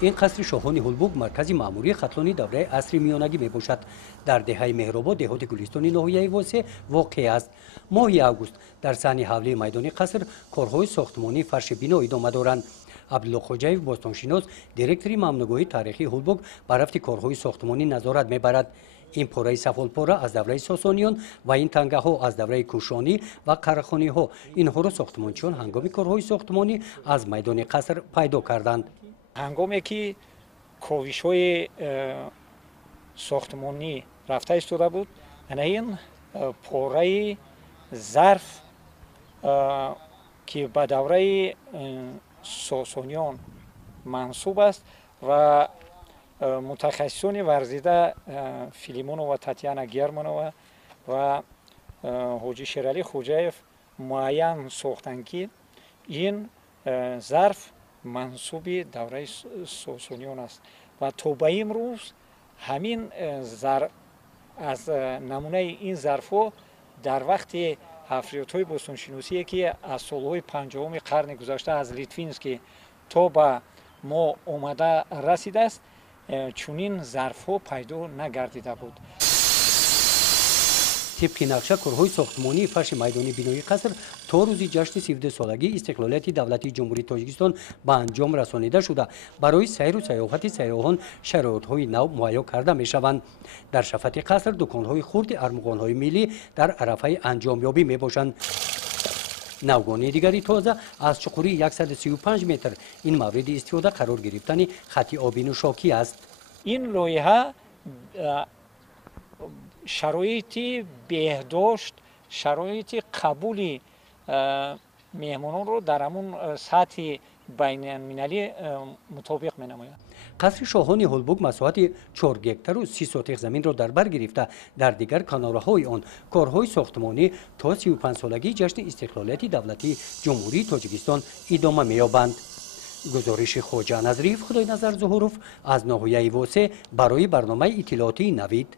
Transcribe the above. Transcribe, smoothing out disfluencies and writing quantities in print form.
این قصر شاهان هولبوگ مرکز معمولی خطلانی دوره عصر میانگی می باشد. در دهه مهرآباد دهات گلستانی ناحیه واسه واقع است. ماه اوگوست در صحن حوله میدان قصر کارهای ساختمانی فرش بنا ادامه دارند. عبدالله خوجایف باستانشناس دیرکتوری ممنوعگاهی تاریخی هولبوگ بر رفت کارهای ساختمانی نظارت میبرد. این پاره سفالپاره از دوره ساسانیان و این تنگه ها از دوره کوشانی و قرخانی ها اینها را ساختمانچیان هنگام کارهای ساختمانی از میدان قصر پیدا کردند. هنگامی که کاوش های ساختمانی رفته ایستاده بود، این پاره ظرف که به دوره ساسانیان منسوب است و متخصصان ورزیده فیلیمونو و تاتیانا گرمانووا و حاجی شیرعلی خوجایف معین ساختند که این ظرف منسوب دوره ساسانیان است و تا به امروز همین از نمونه این ظرف ها در وقت حفریات باستانشناسی که از سالهای 50 قرن گذشته از لیتوینسکی تا به ما آمده رسیده است، چونین ظرف ها پیدا نگردیده بود. طبق نقشه کارهای ساختمانی فرش میدانی بنای قصر تا روز جشن 13 سالگی استقلالیت دولتی جمهوری تاجیکستان به انجام رسانیده شده. برای سیر و سیاحت سیاحان شرایط‌های نو مهیا کرده می‌شوند. در شفت قصر دکان‌های خرد ارمغان‌های ملی در عرفه انجامیابی می‌باشند. نوگانی دیگری تازه از چقوری 135 متر این مورد استفاده قرار گرفتن خط آبی نوشاکی است. این لایحه شرایط بهداشت، شرایط قبول مهمانان رو در همون سطح بین المللی مطابق می نماید. قصر شاهان هولبوگ مساحت 4 گکتار و 30 سوتق زمین را در بر گرفته. در دیگر کنارهای آن کارهای ساختمانی تا 35 سالگی جشن استقلالیت دولتی جمهوری تاجیکستان ادامه می‌یابند. گزارش خواجه نظریف خدای نظر ظهوروف از ناحیه واسه برای برنامه اطلاعاتی نوید.